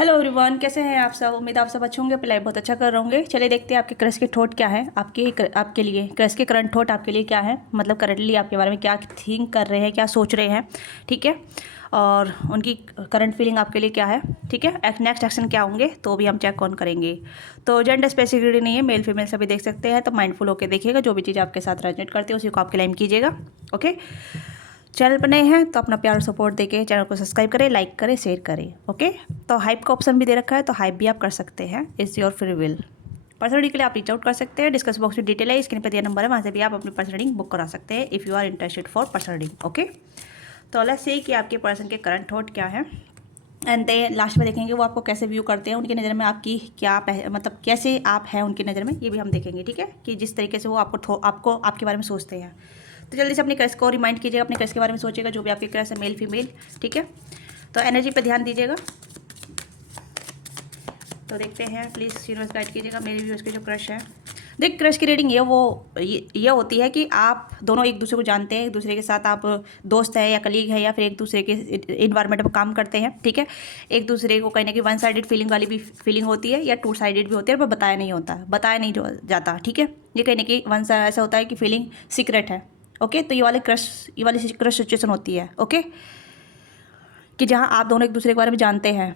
Hello everyone, कैसे हैं आप सब। उम्मीद आप सब अच्छे होंगे, लाइफ बहुत अच्छा कर रहे होंगे। चलिए देखते हैं आपके क्रश के थॉट क्या है। आपके लिए क्रश के करंट थॉट आपके लिए क्या है, मतलब करंटली आपके बारे में क्या थिंक कर रहे हैं, क्या सोच रहे हैं। ठीक है, और उनकी करंट फीलिंग आपके लिए क्या है। ठीक है, नेक्स्ट एक्शन क्या होंगे तो भी हम चेक ऑन करेंगे। तो जेंडर स्पेसिफिसिटी नहीं है, मेल फीमेल सभी देख सकते हैं। तो माइंडफुल होकर देखिएगा, जो भी चीज़ आपके साथ रेजोनेट करती है उसी को आप क्लेम कीजिएगा। ओके, चैनल पर नए हैं तो अपना प्यार सपोर्ट देके चैनल को सब्सक्राइब करें, लाइक करें, शेयर करें। ओके, तो हाइप का ऑप्शन भी दे रखा है, तो हाइप भी आप कर सकते हैं। It's your free will. Personal reading के लिए आप रीच आउट कर सकते हैं। डिस्कस बॉक्स में डिटेल है, स्क्रीन पर दिया नंबर है, वहाँ से भी आप अपनी पर्सनल रीडिंग बुक करा सकते हैं if you are interested for personal reading. Okay, तो लेट्स सी कि आपके पर्सन के करंट थॉट क्या है, एंड दे लास्ट में देखेंगे वो आपको कैसे व्यू करते हैं, उनकी नज़र में आपकी क्या मतलब कैसे आप हैं उनकी नज़र में, ये भी हम देखेंगे। ठीक है, कि जिस तरीके से वो आपको आपके बारे में सोचते हैं। तो जल्दी से अपने क्रश को रिमाइंड कीजिएगा, अपने क्रश के बारे में सोचिएगा, जो भी आपके क्रश है, मेल फीमेल। ठीक है, तो एनर्जी पे ध्यान दीजिएगा। तो देखते हैं, प्लीज़ यूनिवर्स गाइड कीजिएगा मेरे व्यूअर्स के जो क्रश है। देख, क्रश की रीडिंग ये होती है कि आप दोनों एक दूसरे को जानते हैं, एक दूसरे के साथ आप दोस्त है या कलीग है या फिर एक दूसरे के इन्वायरमेंट में काम करते हैं। ठीक है, एक दूसरे को कहीं ना कहीं वन साइडेड फीलिंग वाली भी फीलिंग होती है या टू साइडेड भी होती है, पर बताया नहीं होता, बताया नहीं जाता। ठीक है, ये कहीं ना कहीं वन साइड ऐसा होता है कि फीलिंग सीक्रेट है। ओके, तो ये वाली क्रश सिचुएशन होती है। ओके, कि जहाँ आप दोनों एक दूसरे के बारे में जानते हैं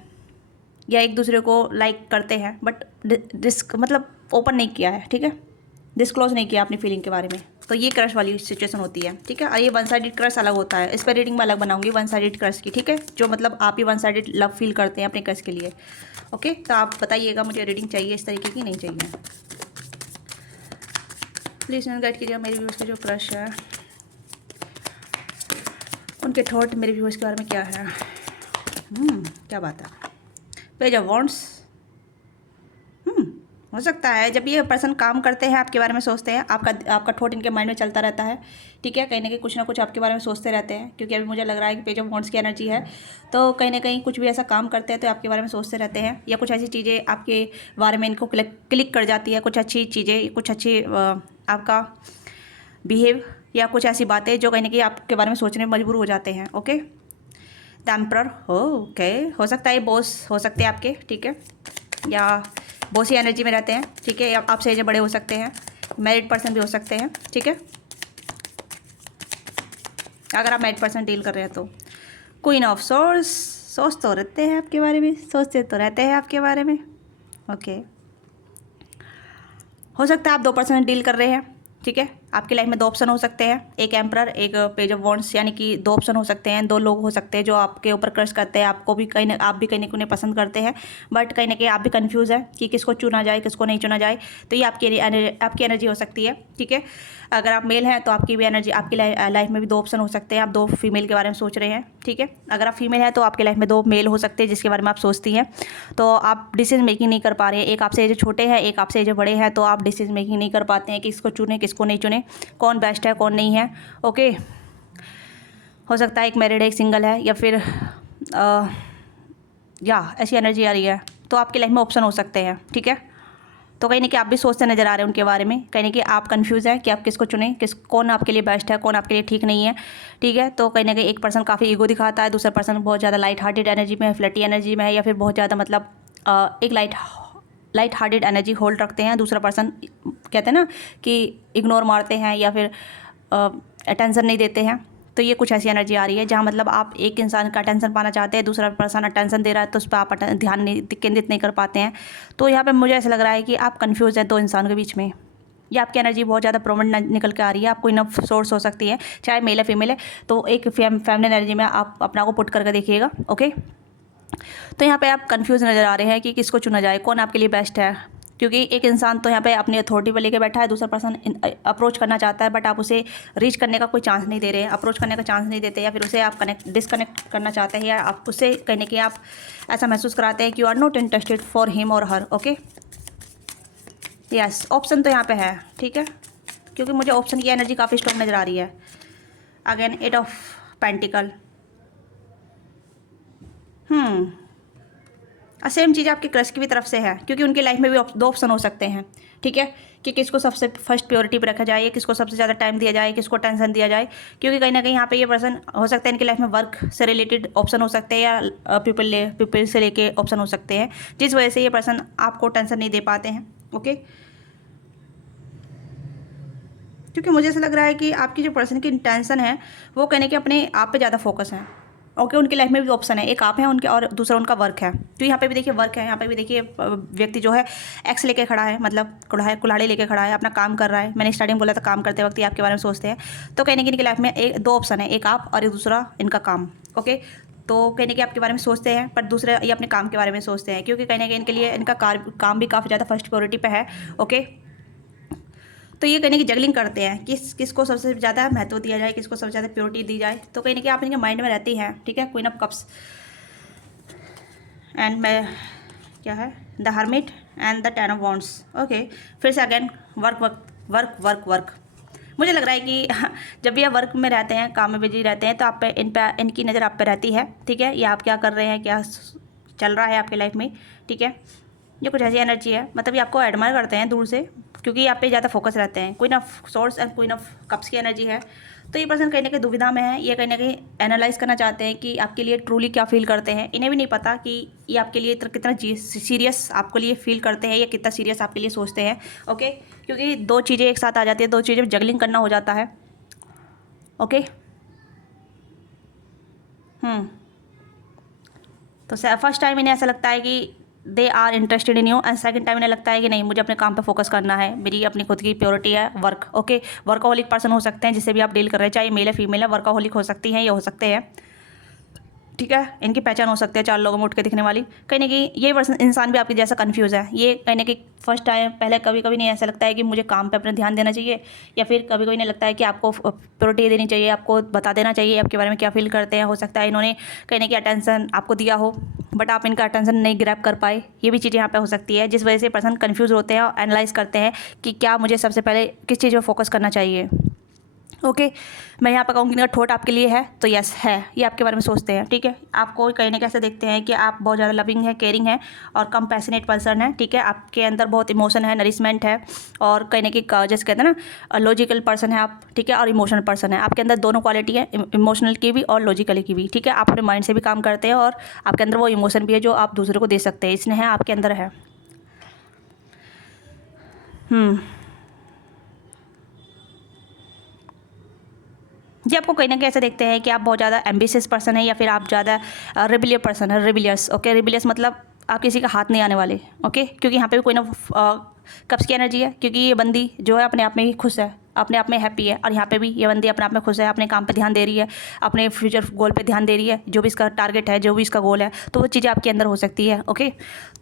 या एक दूसरे को लाइक करते हैं, बट डिस्क मतलब ओपन नहीं किया है। ठीक है, डिस्क्लोज नहीं किया अपनी फीलिंग के बारे में। तो ये क्रश वाली सिचुएशन होती है। ठीक है, और ये वन साइडेड क्रश अलग होता है, इस पर रीडिंग में अलग बनाऊंगी वन साइडेड क्रश की। ठीक है, जो मतलब आप ही वन साइडेड लव फील करते हैं अपने क्रश के लिए। ओके, तो आप बताइएगा मुझे रीडिंग चाहिए इस तरीके की, नहीं चाहिए। प्लीज़ गाइड कीजिएगा मेरे व्यूअर्स का जो क्रश है, उनके थॉट मेरे व्यूअर्स के बारे में क्या है। क्या बात है। Page of wands. हो सकता है जब ये पर्सन काम करते हैं, आपके बारे में सोचते हैं, आपका थॉट इनके माइंड में चलता रहता है। ठीक है, कहीं ना कहीं कुछ ना कुछ आपके बारे में सोचते रहते हैं, क्योंकि अभी मुझे लग रहा है कि पेज ऑफ वॉन्ड्स की एनर्जी है। तो कहीं ना कहीं कुछ भी ऐसा काम करते हैं तो आपके बारे में सोचते रहते हैं, या कुछ ऐसी चीज़ें आपके बारे में इनको क्लिक कर जाती है, कुछ अच्छी चीज़ें, कुछ अच्छी आपका बिहेव या कुछ ऐसी बातें जो कहीं ना कहीं आपके बारे में सोचने में मजबूर हो जाते हैं। ओके, द एम्परर ओके, हो सकता है बॉस हो सकते हैं आपके। ठीक है, या बॉस ही एनर्जी में रहते हैं। ठीक है, या आपसे एज बड़े हो सकते हैं, मैरिड पर्सन भी हो सकते हैं। ठीक है, अगर आप मैरिड पर्सन डील कर रहे हैं तो क्वीन ऑफ सोर्स, सोच तो रहते हैं आपके बारे में, सोचते तो रहते हैं आपके बारे में। ओके, हो सकता है आप दो पर्सन डील कर रहे हैं। ठीक है, आपकी लाइफ में दो ऑप्शन हो सकते हैं, एक एम्परर, एक पेज ऑफ वॉन्ड्स, यानी कि दो ऑप्शन हो सकते हैं, दो लोग हो सकते हैं जो आपके ऊपर क्रश करते हैं, आपको भी कहीं ना आप भी कहीं ना कहीं पसंद करते हैं, बट कहीं ना कहीं आप भी कंफ्यूज है कि किसको चुना जाए, किसको नहीं चुना जाए। तो ये आपकी एनर्जी हो सकती है। ठीक है, अगर आप मेल हैं तो आपकी भी एनर्जी, आपकी लाइफ में भी दो ऑप्शन हो सकते हैं, आप दो फीमेल के बारे में सोच रहे हैं। ठीक है, अगर आप फीमेल हैं तो आपकी लाइफ में दो मेल हो सकते हैं जिसके बारे में आप सोचती हैं, तो आप डिसीजन मेकिंग नहीं कर पा रहे हैं। एक आपसे एज छोटे हैं, एक आपसे एज बड़े हैं, तो आप डिसीजन मेकिंग नहीं कर पाते हैं कि किसको चुने किसको नहीं चुने, कौन बेस्ट है कौन नहीं है। ओके, हो सकता है एक मैरिड है एक सिंगल है, या फिर या ऐसी एनर्जी आ रही है। तो आपकी लाइफ में ऑप्शन हो सकते हैं। ठीक है, तो कहीं ना कहीं आप भी सोचते नजर आ रहे हैं उनके बारे में, कहीं ना कहीं आप कंफ्यूज हैं कि आप किसको चुने, कौन आपके लिए बेस्ट है, कौन आपके लिए ठीक नहीं है। ठीक है, तो कहीं ना कहीं एक पर्सन काफ़ी ईगो दिखाता है, दूसरा पर्सन बहुत ज़्यादा लाइट हार्टेड एनर्जी में है, फ्लटी एनर्जी में है, या फिर बहुत ज़्यादा मतलब एक लाइट हार्टेड एनर्जी होल्ड रखते हैं। दूसरा पर्सन कहते हैं ना कि इग्नोर मारते हैं या फिर अटेंशन नहीं देते हैं। तो ये कुछ ऐसी एनर्जी आ रही है जहाँ मतलब आप एक इंसान का अटेंशन पाना चाहते हैं, दूसरा पर्सन अटेंशन दे रहा है, तो उस पर आप ध्यान नहीं केंद्रित नहीं कर पाते हैं। तो यहाँ पे मुझे ऐसा लग रहा है कि आप कंफ्यूज हैं दो इंसान के बीच में, या आपकी एनर्जी बहुत ज़्यादा प्रोमिनेंट निकल के आ रही है। आपको इनफ सोर्स हो सकती है, चाहे मेल है फीमेल है, तो एक फेमिनिन एनर्जी में आप अपना को पुट करके देखिएगा। ओके, तो यहाँ पे आप कंफ्यूज नज़र आ रहे हैं कि किसको चुना जाए, कौन आपके लिए बेस्ट है, क्योंकि एक इंसान तो यहाँ पे अपनी अथॉरिटी पर लेके बैठा है, दूसरा पर्सन अप्रोच करना चाहता है, बट आप उसे रीच करने का कोई चांस नहीं दे रहे हैं, अप्रोच करने का चांस नहीं देते, या फिर उसे आप डिसकनेक्ट करना चाहते हैं, या आप उससे कहने के आप ऐसा महसूस कराते हैं कि you are not interested for him और हर। ओके, यस, ऑप्शन तो यहाँ पे है। ठीक है, क्योंकि मुझे ऑप्शन की एनर्जी काफ़ी स्ट्रॉन्ग नज़र आ रही है। Again 8 of pentacle. और सेम चीज़ आपके क्रश की भी तरफ से है, क्योंकि उनकी लाइफ में भी दो ऑप्शन हो सकते हैं, ठीक है, कि किसको सबसे फर्स्ट प्रायोरिटी पे रखा जाए, किसको सबसे ज़्यादा टाइम दिया जाए, किसको टेंशन दिया जाए। क्योंकि कहीं ना कहीं यहाँ पे ये पर्सन हो सकता है इनकी लाइफ में वर्क से रिलेटेड ऑप्शन हो सकते हैं, या पीपल से लेके ऑप्शन हो सकते हैं, जिस वजह से ये पर्सन आपको टेंशन नहीं दे पाते हैं। ओके, क्योंकि मुझे ऐसा लग रहा है कि आपकी जो पर्सन की इंटेंशन है वो कहने के अपने आप पे ज़्यादा फोकस है। ओके, उनकी लाइफ में भी ऑप्शन है, एक आप हैं उनके और दूसरा उनका वर्क है। तो यहाँ पे भी देखिए वर्क है, यहाँ पे भी देखिए व्यक्ति जो है एक्स लेके खड़ा है, मतलब कुल्हाड़ी लेके खड़ा है, अपना काम कर रहा है। मैंने स्टार्टिंग बोला था काम करते वक्त ये आपके बारे में सोचते हैं। तो कहने की इनकी लाइफ में एक दो ऑप्शन है, एक आप और एक दूसरा इनका काम। ओके, तो कहने के आपके बारे में सोचते हैं, पर दूसरे ये अपने काम के बारे में सोचते हैं, क्योंकि कहने के इनके लिए इनका काम भी काफ़ी ज़्यादा फर्स्ट प्रायोरिटी पे है। ओके, तो ये कहने की जगलिंग करते हैं किसको सबसे ज़्यादा महत्व दिया जाए, किसको सबसे ज़्यादा प्योरिटी दी जाए। तो कहने की आप इनके माइंड में रहती है, ठीक है, क्वीन ऑफ कप्स एंड मैं क्या है the hermit and the ten of wands. Okay, फिर से again work work work work work. मुझे लग रहा है कि जब भी आप वर्क में रहते हैं, काम में बिजी रहते हैं, तो आप पे इनकी नज़र आप पे रहती है, ठीक है, या आप क्या कर रहे हैं, क्या चल रहा है आपकी लाइफ में, ठीक है। ये कुछ ऐसी एनर्जी है, मतलब ये आपको एडमायर करते हैं दूर से, क्योंकि आप पे ज़्यादा फोकस रहते हैं। Queen of source and queen of cups की एनर्जी है। तो ये पर्सन कहीं ना कहीं दुविधा में है, ये कहीं ना कहीं एनालाइज करना चाहते हैं कि आपके लिए ट्रूली क्या फील करते हैं। इन्हें भी नहीं पता कि ये आपके लिए कितना सीरियस आपके लिए फील करते हैं, या कितना सीरियस आपके लिए सोचते हैं। ओके, क्योंकि दो चीज़ें एक साथ आ जाती है, दो चीज़ें जगलिंग करना हो जाता है। ओके, तो फर्स्ट टाइम इन्हें ऐसा लगता है कि they are interested in you, and second time इन्हें लगता है कि नहीं, मुझे अपने काम पे फोकस करना है, मेरी अपनी खुद की प्योरिटी है वर्क। ओके, वर्कaholic पर्सन हो सकते हैं जिससे भी आप डील कर रहे हैं, चाहे मेल है फीमेल है, वर्कaholic हो सकती हैं, ये हो सकते हैं, ठीक है। इनकी पहचान हो सकती है चार लोगों में उठ के दिखने वाली। कहीं ना कहीं ये पर्सन इंसान भी आपके जैसा कंफ्यूज है। ये कहीं ना कहीं फर्स्ट टाइम पहले कभी कभी नहीं ऐसा लगता है कि मुझे काम पे अपना ध्यान देना चाहिए, या फिर कभी कभी नहीं लगता है कि आपको प्रायोरिटी देनी चाहिए, आपको बता देना चाहिए आपके बारे में क्या फील करते हैं। हो सकता है इन्होंने कहीं ना कहीं अटेंशन आपको दिया हो, बट आप इनका अटेंशन नहीं ग्रैब कर पाए। ये भी चीज़ें यहाँ पे हो सकती है, जिस वजह से पर्सन कन्फ्यूज होते हैं और एनालाइज करते हैं कि क्या मुझे सबसे पहले किस चीज़ पर फोकस करना चाहिए। ओके, मैं यहाँ पर कहूँगी इनका ठोट आपके लिए है, तो यस है, ये आपके बारे में सोचते हैं, ठीक है। आपको कहीं ना कैसे देखते हैं कि आप बहुत ज़्यादा लविंग है, केयरिंग है और कंपैशनेट पर्सन है, ठीक है। आपके अंदर बहुत इमोशन है, नरिशमेंट है, और कहीं ना कहीं जैसे कहते हैं ना लॉजिकल पर्सन है आप, ठीक है, और इमोशनल पर्सन है। आपके अंदर दोनों क्वालिटी है, इमोशनल की भी और लॉजिकली की भी, ठीक है। आप अपने माइंड से भी काम करते हैं, और आपके अंदर वो इमोशन भी है जो आप दूसरे को दे सकते हैं, इसने है आपके अंदर है। जी, आपको कहीं ना कहीं ऐसे देखते हैं कि आप बहुत ज़्यादा एम्बिशियस पर्सन है, या फिर आप ज़्यादा रिबिलियस पर्सन है। रिबिलियस, ओके, रिबिलियस मतलब आप किसी का हाथ नहीं आने वाले। ओके, क्योंकि यहाँ पे भी कोई ना कब्ज़ की एनर्जी है, क्योंकि ये बंदी जो है अपने आप में ही खुश है, अपने आप में हैप्पी है, और यहाँ पे भी ये बंदी अपने आप में खुश है, अपने काम पे ध्यान दे रही है, अपने फ्यूचर गोल पे ध्यान दे रही है, जो भी इसका टारगेट है, जो भी इसका गोल है, तो वो चीज़ें आपके अंदर हो सकती है। ओके,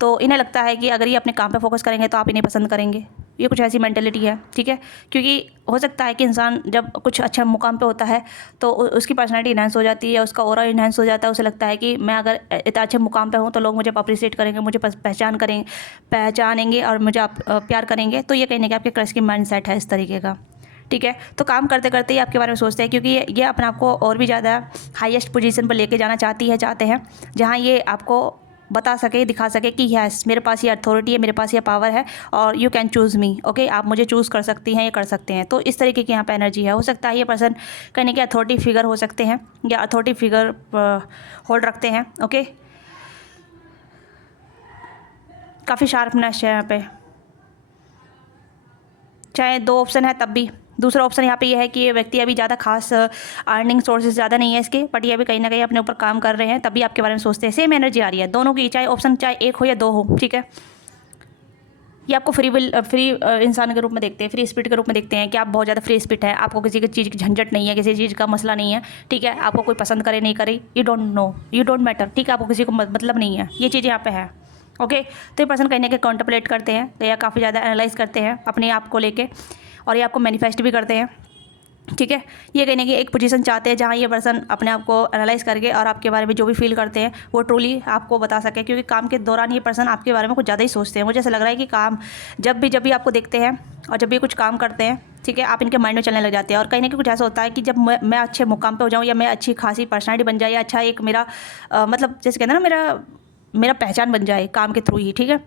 तो इन्हें लगता है कि अगर ये अपने काम पे फोकस करेंगे तो आप इन्हें पसंद करेंगे। ये कुछ ऐसी मेंटेलिटी है, ठीक है। क्योंकि हो सकता है कि इंसान जब कुछ अच्छा मुकाम पे होता है तो उसकी पर्सनैलिटी इन्हांस हो जाती है, उसका ऑरा इन्हांस हो जाता है। उसे लगता है कि मैं अगर इतना अच्छे मुकाम पे हूँ तो लोग मुझे अप्रिशिएट करेंगे, मुझे पहचानेंगे और मुझे आप प्यार करेंगे। तो ये कहने के आपके क्रश की माइंड सेट है इस तरीके का, ठीक है। तो काम करते करते ही आपके बारे में सोचते हैं, क्योंकि ये अपने आप को और भी ज़्यादा हाईएस्ट पोजीशन पर लेके जाना चाहते हैं, जहाँ ये आपको बता सके, दिखा सके कि यस, मेरे पास ये अथॉरिटी है, मेरे पास ये पावर है, और you can choose me. Okay, आप मुझे चूज़ कर सकती हैं, ये कर सकते हैं। तो इस तरीके की यहाँ पे एनर्जी है। हो सकता है ये पर्सन कहने के अथॉरिटी फिगर हो सकते हैं, या अथॉरिटी फिगर होल्ड रखते हैं। ओके, काफ़ी शार्पनेस है यहाँ पे, चाहे दो ऑप्शन है तब भी। दूसरा ऑप्शन यहाँ पे ये है कि ये व्यक्ति अभी ज़्यादा खास अर्निंग सोर्सेज ज़्यादा नहीं है इसके, बट ये अभी कहीं ना कहीं अपने ऊपर काम कर रहे हैं, तभी आपके बारे में सोचते हैं। सेम एनर्जी आ रही है दोनों की, चाहे ऑप्शन चाहे एक हो या दो हो, ठीक है। ये आपको फ्री इंसान के रूप में देखते हैं, फ्री स्पिरिट के रूप में देखते हैं कि आप बहुत ज़्यादा फ्री स्पिरिट है, आपको किसी की चीज़ की झंझट नहीं है, किसी चीज़ का मसला नहीं है, ठीक है। आपको कोई पसंद करे नहीं करे, you don't know, you don't matter, ठीक है। आपको किसी को मतलब नहीं है, ये चीज़ यहाँ पे है। ओके, तो ये पर्सन कहीं ना कहीं कॉन्टम्पलेट करते हैं, तो या काफ़ी ज़्यादा एनालाइज करते हैं अपने आप को लेके, और ये आपको मैनिफेस्ट भी करते हैं, ठीक है। ये कहने की एक पोजीशन चाहते हैं जहाँ ये पर्सन अपने आप को एनालाइज करके और आपके बारे में जो भी फील करते हैं वो ट्रूली आपको बता सके, क्योंकि काम के दौरान ये पर्सन आपके बारे में कुछ ज़्यादा ही सोचते हैं। मुझे ऐसा लग रहा है कि काम जब भी आपको देखते हैं और जब भी कुछ काम करते हैं, ठीक है, आप इनके माइंड में चलने लग जाते हैं। और कहीं ना कहीं कुछ ऐसा होता है कि जब मैं अच्छे मुकाम पे हो जाऊँ, या मैं अच्छी खासी पर्सनैलिटी बन जाए, या अच्छा एक मेरा मतलब जैसे कहते हैं ना, मेरा मेरा पहचान बन जाए काम के थ्रू ही, ठीक है।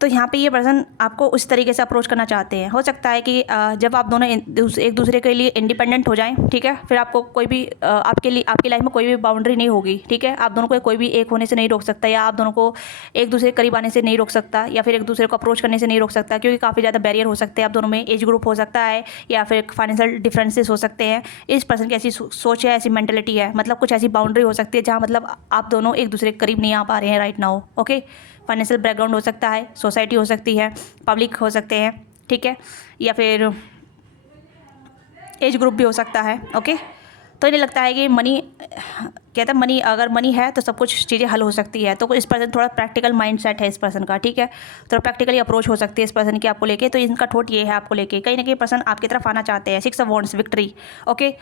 तो यहाँ पे ये पर्सन आपको उस तरीके से अप्रोच करना चाहते हैं। हो सकता है कि जब आप दोनों एक दूसरे के लिए इंडिपेंडेंट हो जाएं, ठीक है, फिर आपको कोई भी आपकी लाइफ में कोई भी बाउंड्री नहीं होगी, ठीक है। आप दोनों को कोई भी एक होने से नहीं रोक सकता, या आप दोनों को एक दूसरे के करीब आने से नहीं रोक सकता, या फिर एक दूसरे को अप्रोच करने से नहीं रोक सकता, क्योंकि काफ़ी ज़्यादा बैरियर हो सकते हैं आप दोनों में। एज ग्रुप हो सकता है, या फिर फाइनेंशियल डिफरेंसेस हो सकते हैं। इस पर्सन की ऐसी सोच है, ऐसी मेंटेलिटी है, मतलब कुछ ऐसी बाउंड्री हो सकती है जहाँ मतलब आप दोनों एक दूसरे के करीब नहीं आ पा रहे हैं right now, okay. Financial background हो सकता है, सोसाइटी हो सकती है, पब्लिक हो सकते हैं, ठीक है, या फिर एज ग्रुप भी हो सकता है, ओके। तो इन्हें लगता है कि मनी, कहते हैं मनी, अगर मनी है तो सब कुछ चीज़ें हल हो सकती है। तो इस पर्सन थोड़ा प्रैक्टिकल माइंडसेट है इस पर्सन का, ठीक है। थोड़ा प्रैक्टिकली अप्रोच हो सकती है इस पर्सन की आपको लेके। तो इनका थॉट ये है आपको लेके, कहीं ना कहीं पर्सन आपकी तरफ आना चाहते हैं। 6 ऑफ वॉन्ड्स, विक्ट्री, ओके।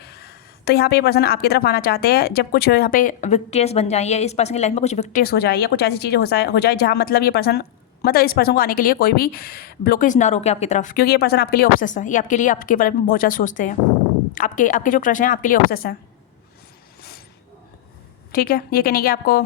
तो यहाँ पे ये पर्सन आपकी तरफ आना चाहते हैं जब कुछ यहाँ पे विक्ट्रियस बन जाए, या इस पर्सन की लाइफ में कुछ विक्ट्रियस हो जाए, या कुछ ऐसी चीज़ें हो जाए जहाँ मतलब ये पर्सन, मतलब इस पर्सन को आने के लिए कोई भी ब्लॉकेज ना रोके आपकी तरफ, क्योंकि ये पर्सन आपके लिए ऑब्सेस है। ये आपके लिए, आपके बारे में बहुत ज़्यादा सोचते हैं। आपके जो क्रश हैं आपके लिए ऑब्सेस हैं, ठीक है। ये कहने की आपको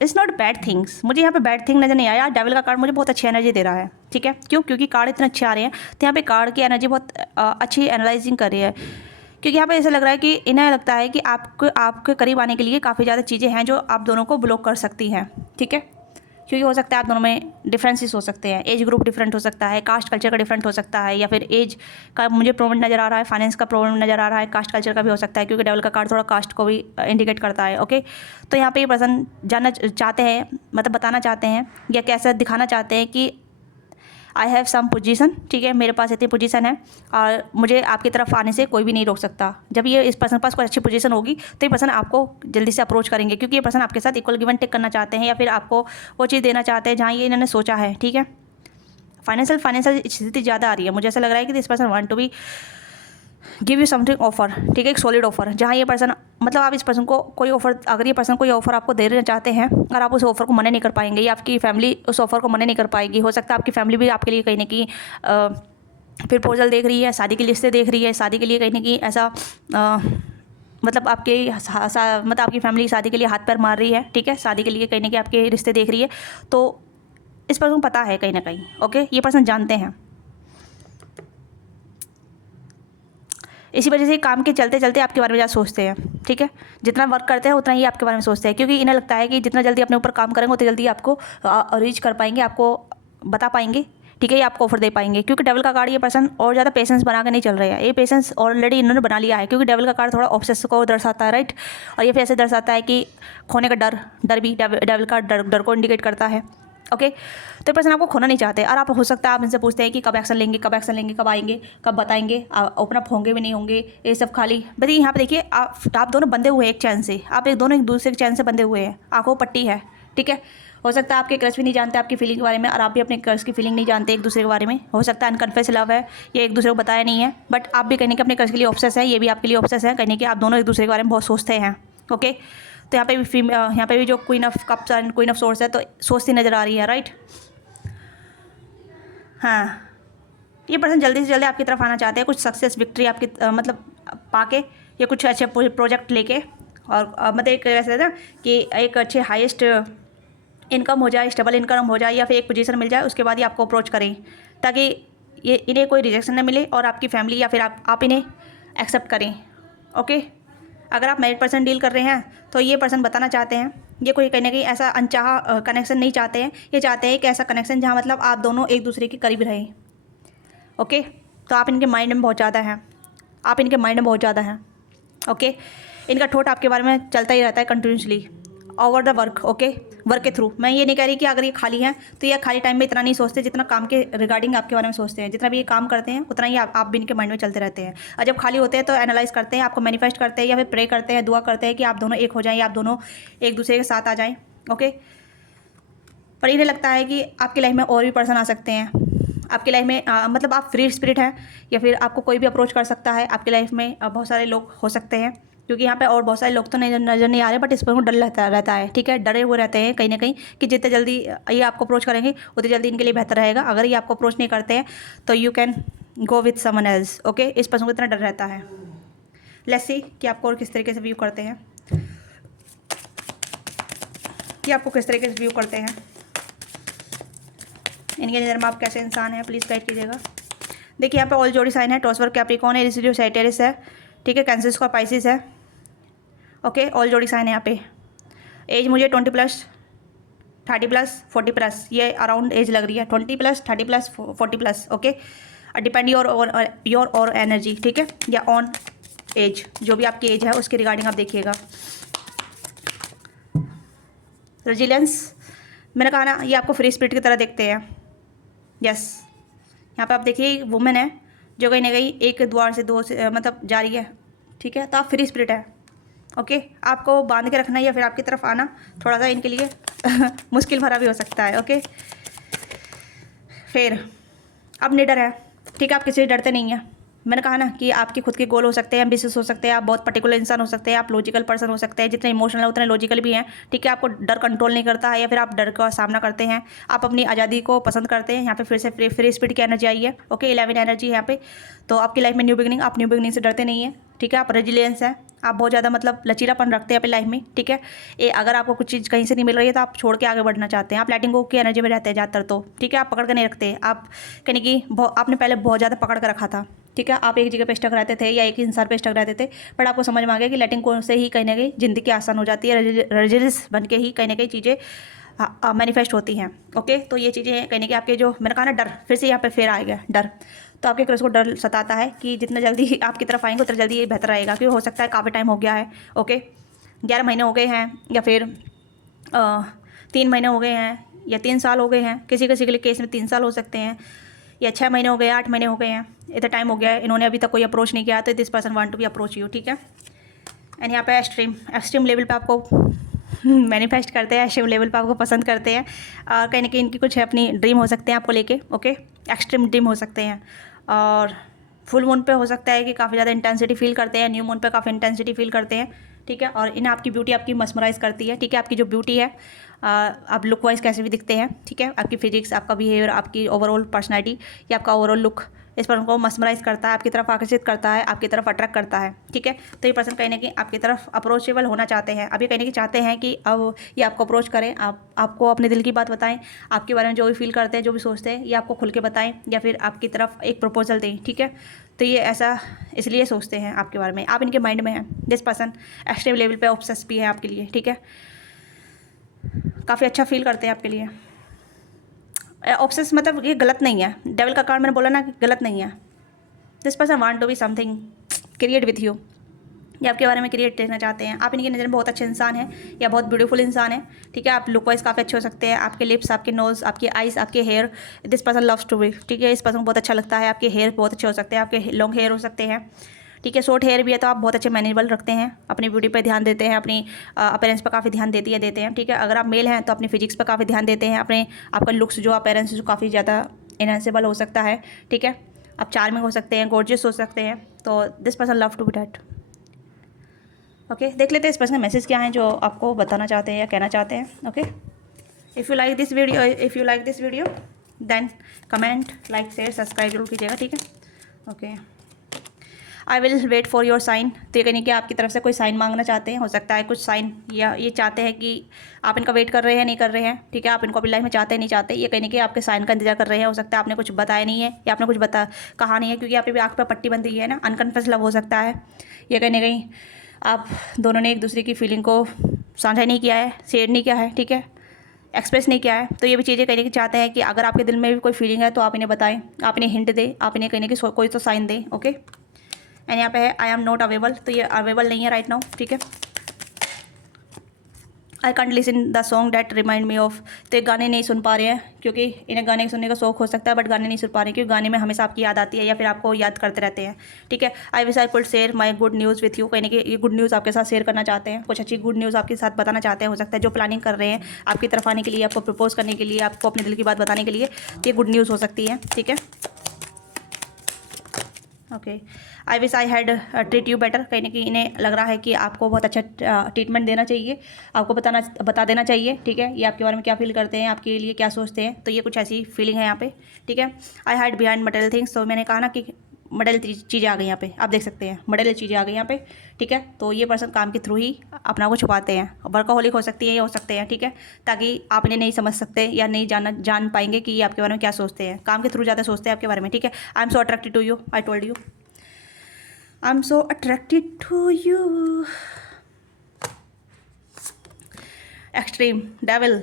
इट्स नॉट बैड थिंग्स, मुझे यहाँ पे बैड थिंग नज़र नहीं आया। डेविल का कार्ड मुझे बहुत अच्छी एनर्जी दे रहा है, ठीक है। क्यों? क्योंकि कार्ड इतने अच्छे आ रहे हैं, तो यहाँ पे कार्ड की एनर्जी बहुत अच्छी एनालाइजिंग कर रही है। क्योंकि यहाँ पे ऐसा लग रहा है कि इन्हें लगता है कि आपके करीब आने के लिए काफ़ी ज़्यादा चीज़ें हैं जो आप दोनों को ब्लॉक कर सकती हैं, ठीक है। क्योंकि हो सकता है आप दोनों में डिफरेंसेस हो सकते हैं, एज ग्रुप डिफरेंट हो सकता है, कास्ट कल्चर का डिफरेंट हो सकता है, या फिर एज का मुझे प्रॉब्लम नज़र आ रहा है, फाइनेंस का प्रॉब्लम नज़र आ रहा है, कास्ट कल्चर का भी हो सकता है, क्योंकि डेवल का कार्ड थोड़ा कास्ट को भी इंडिकेट करता है, ओके। तो यहाँ पे ये पर्सन जानना चाहते हैं, मतलब बताना चाहते हैं या कैसा दिखाना चाहते हैं कि आई हैव सम पोजीशन, ठीक है, मेरे पास इतनी पोजीशन है और मुझे आपकी तरफ आने से कोई भी नहीं रोक सकता। जब ये इस पर्सन के पास कोई अच्छी पोजीशन होगी तो ये पर्सन आपको जल्दी से अप्रोच करेंगे, क्योंकि ये पर्सन आपके साथ इक्वल गिव एंड टेक करना चाहते हैं, या फिर आपको वो चीज़ देना चाहते हैं जहाँ ये इन्होंने सोचा है, ठीक है। फाइनेंशियल स्थिति ज़्यादा आ रही है, मुझे ऐसा लग रहा है कि this person want to be give you something offer, ठीक है, एक सॉलिड ऑफर, जहाँ ये पर्सन, मतलब आप इस पर्सन को कोई ऑफर, अगर ये पर्सन कोई ऑफर आपको देना चाहते हैं और आप उस ऑफर को मना नहीं कर पाएंगे, या आपकी फैमिली उस ऑफर को मना नहीं कर पाएगी। हो सकता है आपकी फैमिली भी आपके लिए कहीं ना कहीं प्रपोजल देख रही है, शादी की लिस्टें देख रही है, शादी के लिए कहीं ना कहीं ऐसा मतलब आपकी फैमिली शादी के लिए हाथ पैर मार रही है, ठीक है, शादी के लिए कहीं ना कहीं आपके रिश्ते देख रही है। तो इस पर्सन को पता है कहीं ना कहीं, ओके, ये पर्सन जानते हैं। इसी वजह से काम के चलते चलते आपके बारे में ज़्यादा सोचते हैं, ठीक है। जितना वर्क करते हैं उतना ही आपके बारे में सोचते हैं, क्योंकि इन्हें लगता है कि जितना जल्दी अपने ऊपर काम करेंगे उतनी जल्दी आपको रीच कर पाएंगे, आपको बता पाएंगे, ठीक है, ये आपको ऑफर दे पाएंगे। क्योंकि डेवल का कार्ड ये पर्सन और ज़्यादा पेशेंस बना के नहीं चल रहे हैं, ये पेशेंस ऑलरेडी इन्होंने बना लिया है, क्योंकि डेवल का कार्ड थोड़ा ऑब्सेस को दर्शाता है, राइट। और ये फिर ऐसे दर्शाता है कि खोने का डर भी डेवल का डर को इंडिकेट करता है, ओके। तो पर्सन आपको खोना नहीं चाहते, और आप हो सकता है आप इनसे पूछते हैं कि कब एक्शन लेंगे, कब एक्शन लेंगे, कब आएंगे, कब बताएंगे, ओपन अप होंगे भी नहीं होंगे, ये सब खाली। बताइए यहाँ पे देखिए, आप दोनों बंधे हुए हैं एक चैन से, आप दोनों एक दूसरे के चैन से बंधे हुए हैं, आंखों पट्टी है, ठीक है। हो सकता है आपके क्रश भी नहीं जानते आपकी फीलिंग के बारे में, और आप भी अपने क्रश की फीलिंग नहीं जानते एक दूसरे के बारे में। हो सकता है अनकन्फेस लव है, ये एक दूसरे को बताया नहीं है, बट आप भी कहने के अपने क्रश के लिए ऑब्सेस है, ये भी आपके लिए ऑब्सेस है, कहने के आप दोनों एक दूसरे के बारे में बहुत सोचते हैं, ओके। तो यहाँ पे भी जो queen of cups and queen of source है, तो सोचती नज़र आ रही है, राइट। हाँ, ये पर्सन जल्दी से जल्दी आपकी तरफ आना चाहते हैं, कुछ सक्सेस विक्ट्री आपकी मतलब पाके, या कुछ अच्छे प्रोजेक्ट लेके, और मतलब एक ऐसा ना कि एक अच्छे हाईएस्ट इनकम हो जाए, स्टेबल इनकम हो जाए, या फिर एक पोजीशन मिल जाए, उसके बाद ही आपको अप्रोच करें, ताकि ये इन्हें कोई रिजेक्शन न मिले और आपकी फैमिली या फिर आप इन्हें एक्सेप्ट करें, ओके। अगर आप मैरिड पर्सन डील कर रहे हैं तो ये पर्सन बताना चाहते हैं, ये कोई कहीं ना कहीं ऐसा अनचाहा कनेक्शन नहीं चाहते हैं, ये चाहते हैं कि ऐसा कनेक्शन जहाँ मतलब आप दोनों एक दूसरे के करीब रहें, ओके। तो आप इनके माइंड में बहुत ज़्यादा हैं, ओके। इनका थॉट आपके बारे में चलता ही रहता है continuously over the work, okay, work के थ्रू। मैं ये नहीं कह रही कि अगर ये खाली हैं तो ये खाली टाइम में इतना नहीं सोचते जितना काम के रिगार्डिंग आपके बारे में सोचते हैं। जितना भी ये काम करते हैं उतना ही आप भी इनके माइंड में चलते रहते हैं, और जब खाली होते हैं तो एनालाइज करते हैं, आपको मैनिफेस्ट करते हैं, या फिर प्रे करते हैं, दुआ करते हैं कि आप दोनों एक हो जाएं, या आप दोनों एक दूसरे के साथ आ जाएं, ओके। पर इन्हें लगता है कि आपकी लाइफ में और भी पर्सन आ सकते हैं, आपकी लाइफ में मतलब आप फ्री स्पिरिट हैं, या फिर आपको कोई भी अप्रोच कर सकता है। आपकी लाइफ में बहुत सारे लोग हो सकते हैं, क्योंकि यहाँ पे और बहुत सारे लोग तो नज़र नहीं आ रहे, बट इस पर डर रहता है, ठीक है, डरे हुए रहते हैं कहीं ना कहीं कि जितने जल्दी ये आपको अप्रोच करेंगे उतनी जल्दी इनके लिए बेहतर रहेगा। अगर ये आपको अप्रोच नहीं करते हैं तो you can go with someone else, okay. इस पर्सन को इतना डर रहता है, लेट्स सी कि आपको और किस तरीके से व्यू करते हैं, कि आपको किस तरीके से व्यू करते हैं, इनके नज़र में आप कैसे इंसान हैं, प्लीज़ गाइड कीजिएगा। देखिए यहाँ पे ऑल जोड़ी साइन है, टॉसवर कैप्रिकॉर्न है, रेसिड्यू सैजिटेरियस है, ठीक है, कैंसर का पाइसिस है, ओके, ऑल जोड़ी साइन है यहाँ पे। एज मुझे 20+, 30+, 40+, ये अराउंड एज लग रही है, 20+, 30+, 40+, ओके। डिपेंड योर और एनर्जी, ठीक है, या ऑन एज, जो भी आपकी एज है उसके रिगार्डिंग आप देखिएगा। रेजिलियंस, मैंने कहा ना ये आपको फ्री स्पिरिट की तरह देखते हैं। यस, यहाँ पे आप देखिए वुमेन है जो कहीं ना कहीं एक द्वार से दो से मतलब जा रही है, ठीक है, तो आप फ्री स्पिरिट है, ओके। आपको बांध के रखना या फिर आपकी तरफ आना थोड़ा सा इनके लिए मुश्किल भरा भी हो सकता है, ओके। फिर अब निडर है, ठीक है, आप किसी से डरते नहीं हैं। मैंने कहा ना कि आपके खुद के गोल हो सकते हैं, एम्बिशियस हो सकते हैं, आप बहुत पर्टिकुलर इंसान हो सकते हैं, आप लॉजिकल पर्सन हो सकते हैं, जितने इमोशनल है उतने लॉजिकल भी हैं, ठीक है। आपको डर कंट्रोल नहीं करता है या फिर आप डर का सामना करते हैं, आप अपनी आज़ादी को पसंद करते हैं। यहाँ पे फिर से फ्री स्पिरिट की एनर्जी आई है, ओके, 11 एनर्जी है यहाँ पे। तो आपकी लाइफ में न्यू बिगनिंग, आप न्यू बिगनिंग से डरते नहीं हैं, ठीक है। आप रेजिलियंस हैं, आप बहुत ज़्यादा मतलब लचीलापन रखते हैं अपनी लाइफ में, ठीक है। अगर आपको कुछ चीज़ कहीं से नहीं मिल रही है तो आप छोड़ के आगे बढ़ना चाहते हैं, आप लेटिंग गो की एनर्जी में रहते हैं ज़्यादातर, तो ठीक है, आप पकड़ के नहीं रखते। आप कहने की आपने पहले बहुत ज़्यादा पकड़ के रखा था, ठीक है, आप एक जगह पे स्टक रहते थे या एक ही इंसान पे स्टक रहते थे, बट आपको समझ में आ गया कि लेटिंग गो से ही कहीं ना कहीं ज़िंदगी आसान हो जाती है, रेजिलियंस बन के ही कहीं ना कहीं चीज़ें मैनिफेस्ट होती हैं, ओके। तो ये चीज़ें कहीं ना कहीं आपके जो मैंने कहा ना डर, फिर से यहाँ पे फेर आएगा डर, तो आपके क्रश को डर सताता है कि जितना जल्दी आपकी तरफ आएंगे उतना जल्दी ये बेहतर रहेगा, क्योंकि हो सकता है काफ़ी टाइम हो गया है, ओके, 11 महीने हो गए हैं या फिर 3 महीने हो गए हैं या 3 साल हो गए हैं, किसी किसी के लिए केस में 3 साल हो सकते हैं, या 6 महीने हो गए, 8 महीने हो गए हैं, इतना टाइम हो गया है, इन्होंने अभी तक कोई अप्रोच नहीं किया, तो this person want to be approach you, ठीक है। एंड यहाँ पे एक्सट्रीम लेवल पे आपको मैनिफेस्ट करते हैं, एक्सट्रीम लेवल पे आपको पसंद करते हैं, और कहीं ना कहीं इनकी कुछ अपनी ड्रीम हो सकते हैं आपको लेके, ओके, एक्सट्रीम ड्रीम हो सकते हैं। और फुल मून पे हो सकता है कि काफ़ी ज़्यादा इंटेंसिटी फील करते हैं, न्यू मून पे काफ़ी इंटेंसिटी फील करते हैं, ठीक है। और इन्हें आपकी ब्यूटी आपकी मस्मराइज़ करती है, ठीक है, आपकी जो ब्यूटी है, आप लुक वाइज कैसे भी दिखते हैं, ठीक है, आपकी फिजिक्स, आपका बिहेवियर, आपकी ओवरऑल पर्सनैलिटी या आपका ओवरऑल लुक इस पर उनको मस्मराइज़ करता है, आपकी तरफ आकर्षित करता है, आपकी तरफ अट्रैक्ट करता है, ठीक है। तो ये पर्सन कहीं ना कहीं आपकी तरफ अप्रोचेबल होना चाहते हैं, अभी कहीं ना कहीं चाहते हैं कि अब ये आपको अप्रोच करें, आपको अपने दिल की बात बताएं, आपके बारे में जो भी फील करते हैं, जो भी सोचते हैं, ये आपको खुल के बताएं या फिर आपकी तरफ एक प्रपोजल दें, ठीक है। तो ये ऐसा इसलिए सोचते हैं आपके बारे में, आप इनके माइंड में हैं। दिस पर्सन एक्सट्रीम लेवल पे ऑब्सेस भी है आपके लिए, ठीक है, काफ़ी अच्छा फील करते हैं आपके लिए। ऑब्सेस मतलब ये गलत नहीं है, डेविल का कार्ड मैंने बोला ना कि गलत नहीं है। This person want to be something create with you, ये आपके बारे में क्रिएट देखना चाहते हैं। आप इनकी नज़र में बहुत अच्छे इंसान हैं या बहुत ब्यूटीफुल इंसान है, ठीक है। आप लुक वाइज काफ़ी अच्छे हो सकते हैं, आपके लिप्स, आपके नोज़, आपके आइज़, आपके hair, this person loves to be, ठीक है, इस पर्सन को बहुत अच्छा लगता है। आपके हेयर बहुत अच्छे हो सकते हैं, आपके लॉन्ग हेयर हो सकते हैं, ठीक है, शॉर्ट हेयर भी है, तो आप बहुत अच्छे मैनेजेबल रखते हैं, अपनी ब्यूटी पे ध्यान देते हैं, अपनी अपीयरेंस पर काफ़ी ध्यान देते हैं, ठीक है। अगर आप मेल हैं तो अपनी फिजिक्स पर काफ़ी ध्यान देते हैं, अपने आपका लुक्स जो अपीयरेंस जो काफ़ी ज़्यादा इनहेंसेबल हो सकता है, ठीक है। आप चार्मिंग हो सकते हैं, गॉर्जियस हो सकते हैं, तो this person love to be that, okay. देख लेते हैं इस पर्सन का मैसेज क्या है जो आपको बताना चाहते हैं या कहना चाहते हैं, okay. If you like this video then comment, like, share, subscribe जरूर कीजिएगा, ठीक है, okay. I will wait for your sign, तो ये कहने कि आपकी तरफ से कोई साइन मांगना चाहते हैं, हो सकता है कुछ साइन, या ये चाहते हैं कि आप इनका वेट कर रहे हैं, नहीं कर रहे हैं, ठीक है, आप इनको अपनी लाइफ में चाहते हैं, नहीं चाहते, ये कहने कि आपके साइन का इंतजार कर रहे हैं। हो सकता है आपने कुछ बताया नहीं है या आपने कुछ कहा नहीं है, क्योंकि आप भी आँख पर पट्टी बंधी है ना, अनकन्फेस लव हो सकता है। ये कहने कहीं आप दोनों ने एक दूसरे की फीलिंग को साझा नहीं किया है, शेयर नहीं किया है, ठीक है, एक्सप्रेस नहीं किया है। तो ये भी चीज़ें कहने की चाहते हैं कि अगर आपके दिल में भी कोई फीलिंग है तो आप इन्हें बताएं, आप इन्हें हिंट दें, आप इन्हें कहने की कोई तो साइन दें, ओके। एंड यहाँ पे है आई एम नॉट अवेलेबल, तो ये अवेलेबल नहीं है राइट नाउ, ठीक है। I can't listen the song that remind me of, तो ये गाने नहीं सुन पा रहे हैं, क्योंकि इन्हें गाने सुनने का शौक हो सकता है बट गाने नहीं सुन पा रहे हैं, क्योंकि गाने में हमेशा आपकी याद आती है या फिर आपको याद करते रहते हैं, ठीक है। I wish I could share my good news with you, कहने की ये गुड न्यूज़ आपके साथ शेयर करना चाहते हैं, कुछ अच्छी गुड न्यूज़ आपके साथ बताना चाहते हैं। हो सकता है जो प्लानिंग कर रहे हैं आपकी तरफ आने के लिए, आपको प्रपोज करने के लिए, आपको अपने दिल की बात बताने के लिए, ये गुड न्यूज़ हो सकती है, ठीक है, okay. I wish I had treat you better, कहीं ना कहीं इन्हें लग रहा है कि आपको बहुत अच्छा ट्रीटमेंट देना चाहिए, आपको बता देना चाहिए, ठीक है। ये आपके बारे में क्या फील करते हैं, आपके लिए क्या सोचते हैं, तो ये कुछ ऐसी फीलिंग है यहाँ पे, ठीक है। आई हाइड बिहाइंड मटेरियल थिंग्स, तो मैंने कहा ना कि मॉडल चीज़ें आ गई यहाँ पे, आप देख सकते हैं मॉडल चीज़ें आ गई यहाँ पे, ठीक है। तो ये पर्सन काम के थ्रू ही अपना को छुपाते हैं, वर्कaholic हो सकती है, ये हो सकते हैं, ठीक है। ताकि आप इन्हें नहीं समझ सकते या नहीं जान पाएंगे कि ये आपके बारे में क्या सोचते हैं, काम के थ्रू ज़्यादा सोचते हैं आपके बारे में, ठीक है। I am so attracted to you, I told you, I am so attracted to you. Extreme, devil,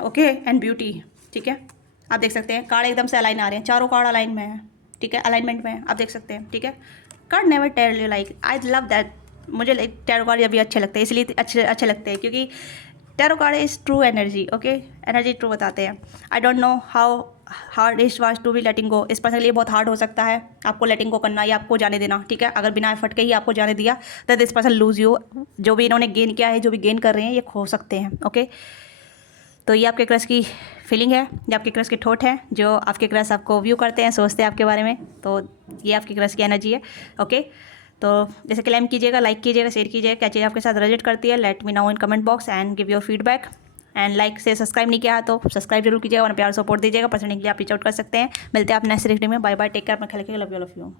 okay, and beauty, ठीक है। आप देख सकते हैं कार्ड एकदम से अलाइन आ रहे हैं, चारों कार्ड अलाइन में है, ठीक है, अलाइनमेंट में आप देख सकते हैं, ठीक है। Card never tell you like I love that, मुझे टैरो कार्ड अभी अच्छे लगते हैं, इसलिए अच्छे लगते हैं क्योंकि tarot card is true energy, okay, energy true बताते हैं। I don't know how hard is was to be letting go, इस पर्सन के लिए बहुत हार्ड हो सकता है आपको लेटिंग गो करना या आपको जाने देना, ठीक है। अगर बिना एफर्ट के ही आपको जाने दिया तो दिस पर्सन लूज यू, जो भी इन्होंने गेन किया है, जो भी गेन कर रहे हैं, ये खो सकते हैं, ओके। तो ये आपके क्रश की फीलिंग है, ये आपके क्रश के थॉट है, जो आपके क्रश आपको व्यू करते हैं, सोचते हैं आपके बारे में, तो ये आपकी क्रश की एनर्जी है, ओके। तो जैसे क्लेम कीजिएगा, लाइक कीजिएगा, शेयर कीजिएगा, क्या चीज़ आपके साथ रिलेट करती है, let me know in comment box and give your feedback. And like से सब्सक्राइब नहीं किया है तो सब्सक्राइब जरूर कीजिएगा और प्यार सपोर्ट दीजिएगा, पर्सनली आप रीच आउट कर सकते हैं। मिलते हैं आप नेक्स्ट वीडियो में, बाय बाय, टेक केयर, अपना ख्याल रखिएगा, love you all of you.